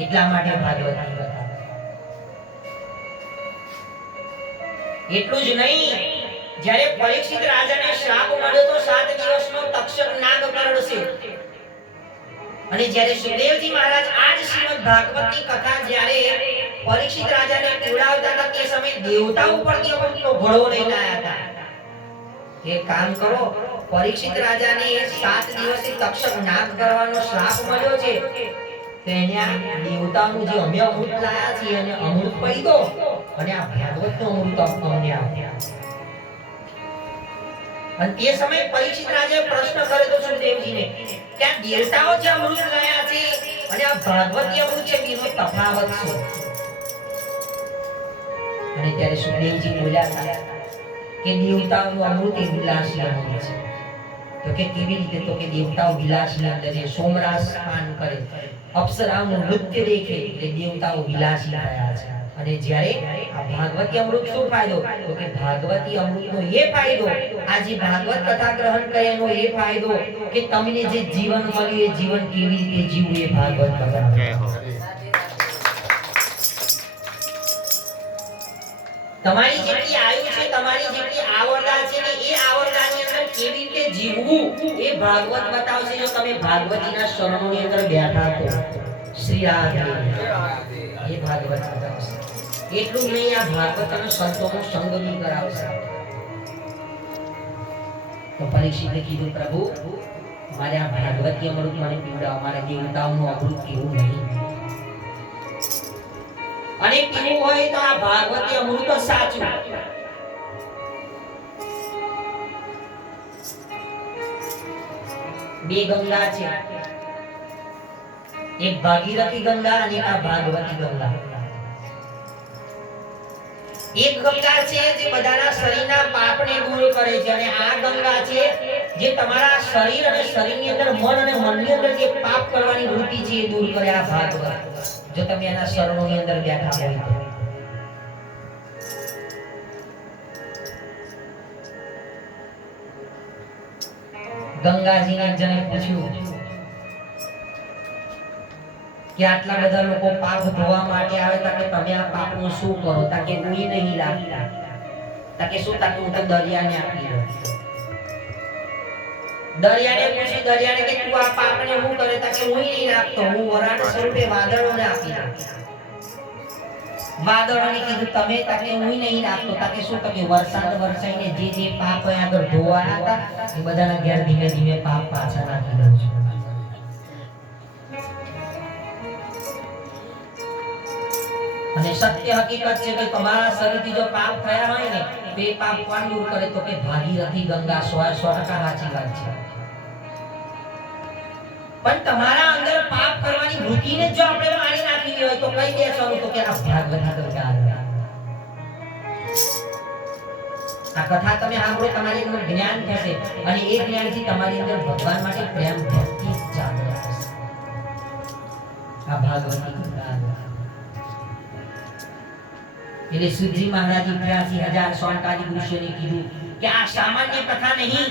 એટલા માટે ભાગવતની કથા. એટલું જ નહીં, જ્યારે પરીક્ષિત રાજાને શ્રાપ મળ્યો તો 7 દિવસનો તક્ષક નાગ કરડશે. અને જ્યારે સુખદેવજી મહારાજ આજ શ્રીમદ ભાગવતની કથા જ્યારે પરીક્ષિત રાજાને પીવડાવતા હતા તે સમયે દેવતા ઉપરથી અમૃતનો ઘડો લઈને આવ્યા હતા. એક કામ કરો, પરીક્ષિત રાજાને 7 દિવસે તક્ષક નાગ કરવાનો શ્રાપ મળ્યો છે, તેને દેવતાનું જે અમે અમૃત લાયા છીએ અને અમૃત પી દો અને આ ભાગવતનું અમૃત અમને આપ્યા. અને તે સમયે પરીક્ષિત રાજાએ પ્રશ્ન કર્યો તો સુખદેવજીને કે આ દેવતાઓ જે અમૃત લાયા છે અને આ ભાગવતી અમૃત છે, બેનો તફાવત શું? અને ત્યારે સુખદેવજી બોલ્યા હતા કે દેવતાઓનું અમૃત એ વિલાસી અમૃત છે. તો કે કેવી રીતે? તો કે દેવતાઓ વિલાસની અંદર સોમરાસ પાન કરે, અપ્સરાઓનું નૃત્ય દેખે એટલે દેવતાઓ વિલાસી થયા છે. અને જ્યારે આ ભાગવતી અમૃત શું ફાયદો? તો કે ભાગવતી અમૃતનો એ ફાયદો, આ જે ભાગવત કથા ગ્રહણ કરે એનો એ ફાયદો કે તમને જે જીવન મળ્યું એ જીવન કેવી રીતે જીવવું એ ભાગવત કથા. તમારી જેટલી આયુ છે, તમારી જેટલી આવરદા છે ને એ આવરદાની અંદર કેવી રીતે જીવવું એ ભાગવત બતાવશે. જો તમે ભાગવતીના શરણોની અંદર બેઠા તો શ્રી રાધે એ ભાગવત બતાવશે. એટલું નહીં, આ ભાગવતનો સંતોનો સંગ બી કરાવશે. તો પરીક્ષિતે કીધું, પ્રભુ મારે આ ભાગવતી અમૃત મને પીવડાવો, મારા દેવતાઓનું અમૃત પીવું નહીં. અને પીવું હોય તો આ ભાગવતી અમૃત સાચું. બે ગંગા છે, એક ભાગીરથી ગંગા અને એક આ ભાગવતી ગંગા. એક ગંગા છે જે બધાના શરીરના પાપને દૂર કરે છે અને આ ગંગા છે જે તમારા શરીર અને શરીરની અંદર મન અને મનની અંદર જે પાપ કરવાની વૃત્તિ છે એ દૂર કરે. આ ભાગવત જો તમે એના શરણોની અંદર બેઠા હોય તો. ગંગાજીને જણે પૂછ્યું કે આટલા બધા લોકો પાપ ધોવા માટે આવે તા કે તમે આ પાપનું શું કરો? તા કે કોઈ નહીં લાગતા. તા કે શું? તા કે હું તો દરિયાને આપી દઉં. દરિયાને પૂછ્યું, દરિયાને કે તું આ પાપને હું કરે? તા કે હું નહીં નાખતો, હું વરાળ સ્વરૂપે વાદળોને આપી દઉં. વાદળોને કીધું તમે? તા કે હું નહીં નાખતો. તા કે શું? તા કે વરસાદ વરસાઈને જે પાપ આગળ ધોવાયા હતા એ બધાના ઘેર ધીમે ધીમે પાપ પાછા નાખી દઉં છું. અને સત્ય હકીકત છે કે તમારા શરીરથી જો પાપ થયા હોય ને તો એ પાપ કોણ દૂર કરે? તો કે ભાગીરથી ગંગા. 100% સાચી વાત છે. પણ તમારા અંદર પાપ કરવાની વૃત્તિને જો આપણે મારી નાખી હોય તો કઈ દેવાનું? તો કે આ ભાગવતી ગંગા. આ કથા તમે સાંભળો, તમારી અંદર જ્ઞાન થશે અને એ જ્ઞાનથી તમારી અંદર ભગવાન માટે પ્રેમ ભક્તિ જાગૃત થશે. આ ભાગવતી ગંગા. એટલે સુજી મહારાજ 83000 સોનકારી ઋષિઓને કીધું કે આ સામાન્ય કથા નહીં,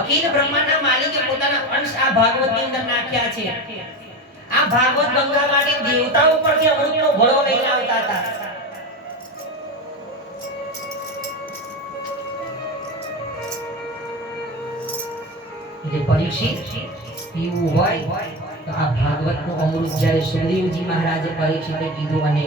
અખિલ બ્રહ્માંડના માલિકે પોતાના અંશ આ ભાગવતની અંદર નાખ્યા છે. આ ભાગવત ગંગા માટે દેવતાઓ પરથી અમૃતનો ઘડો લઈને આવતા હતા. એટલે પરીક્ષિત પીવું હોય તો આ ભાગવતનું અમૃત જ્યારે સુખદેવજી મહારાજે પરીક્ષિતે કીધું અને